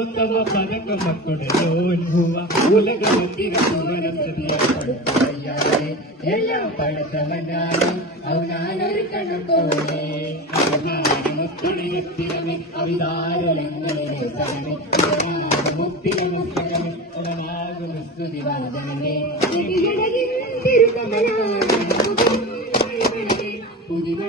ಉತ್ತಮ ಪದಕ ಮಕ್ಕಳು ಉಲಗತ್ತಿರ ಎಲ್ಲ ಪಡಸವನಾರು ಅವನಾನೊരു കണക്കോടെ മുത്തുണിത്തിരമേ അവിതാരങ്ങളെ മുത്തിര മുത്തകമേ ഒരാകും സ്തുതിവാദനമേ പുതിയ